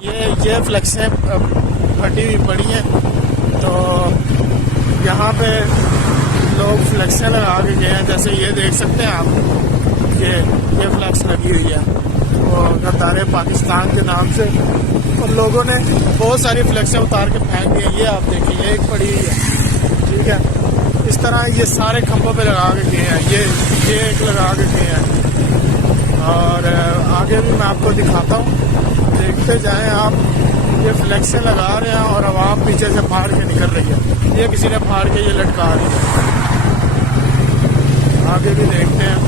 ये फ्लेक्सें फटी हुई पड़ी हैं, तो यहाँ पे लोग फ्लेक्सें लगा के गए हैं। जैसे ये देख सकते हैं आप, ये फ्लेक्स लगी हुई है वो गद्दार पाकिस्तान के नाम से, और लोगों ने बहुत सारी फ्लेक्सें उतार के फेंक दी हैं। ये आप देखिए, ये एक पड़ी हुई है, ठीक है। इस तरह ये सारे खंभों पे लगा के गए हैं, ये एक लगा के गए हैं, और आगे भी मैं आपको दिखाता हूँ, देखते जाएं आप। ये फ्लेक्सें लगा रहे हैं और आवाम पीछे से फाड़ के निकल रही है। ये किसी ने फाड़ के ये लटका दी है। आगे भी देखते हैं,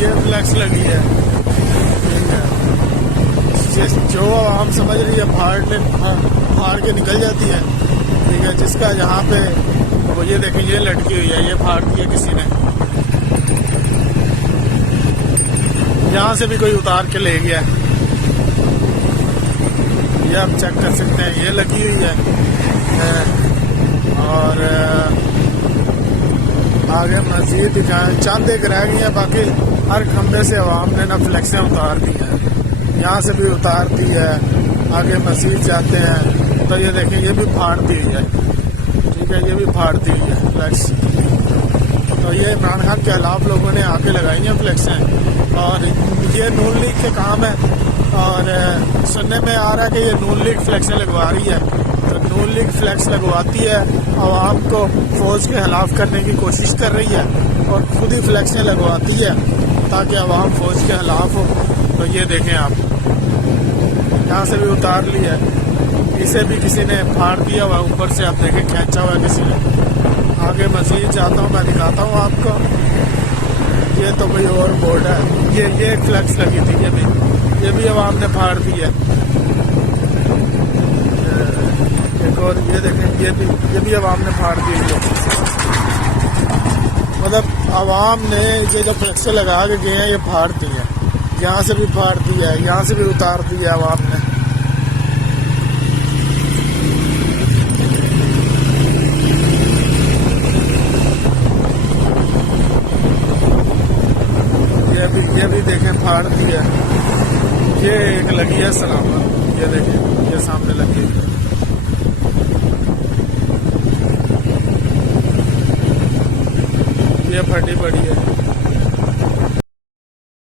ये फ्लेक्स लगी है, ठीक है। जो आवाम समझ रही है फाड़ के निकल जाती है, ठीक है। जिसका यहाँ पे वो ये देखें, ये लटकी हुई है, ये फाड़ दी है किसी ने। यहाँ से भी कोई उतार के ले गया, ये आप चेक कर सकते हैं, ये लगी हुई है। और आगे मस्जिद चंद एक रह गई है, बाकी हर खंबे से अवाम ने ना फ्लेक्सें उतार दी हैं, यहाँ से भी उतार दी है। आगे मस्जिद जाते हैं तो ये देखें, ये भी फाड़ दी हुई है, ठीक है। ये भी फाड़ दी हुई है फ्लेक्स। तो ये इमरान खान के खिलाफ लोगों ने आके लगाई हैं फ्लेक्सें, और ये नून लीग के काम है। और सुनने में आ रहा है कि ये नून लीग फ्लेक्सें लगवा रही है। तो नून लीग फ्लेक्स लगवाती है, आवाम को फौज के खिलाफ करने की कोशिश कर रही है, और खुद ही फ्लेक्सें लगवाती है ताकि आवाम फौज के खिलाफ हो। तो ये देखें आप, यहाँ से भी उतार लिया है, इसे भी किसी ने फाड़ दिया हुआ ऊपर से, आप देखें खींचा हुआ है किसी ने। आगे मजीद जाता हूँ, मैं दिखाता हूँ आपको। ये तो कोई और बोर्ड है, ये एक फ्लेक्स लगी थी, ये भी आवाम ने फाड़ दी है। एक और ये देखें, ये भी आवाम ने फाड़ दी है। मतलब आवाम ने ये जो फ्लेक्सें लगा के गए हैं, ये फाड़ दी है। यहाँ से भी फाड़ दी है, यहाँ से भी उतार दी है आवाम ने। ये भी देखें फाड़ दी है। ये एक लगी है सलामत, ये देखें, ये सामने लगी है। ये फटी पड़ी है।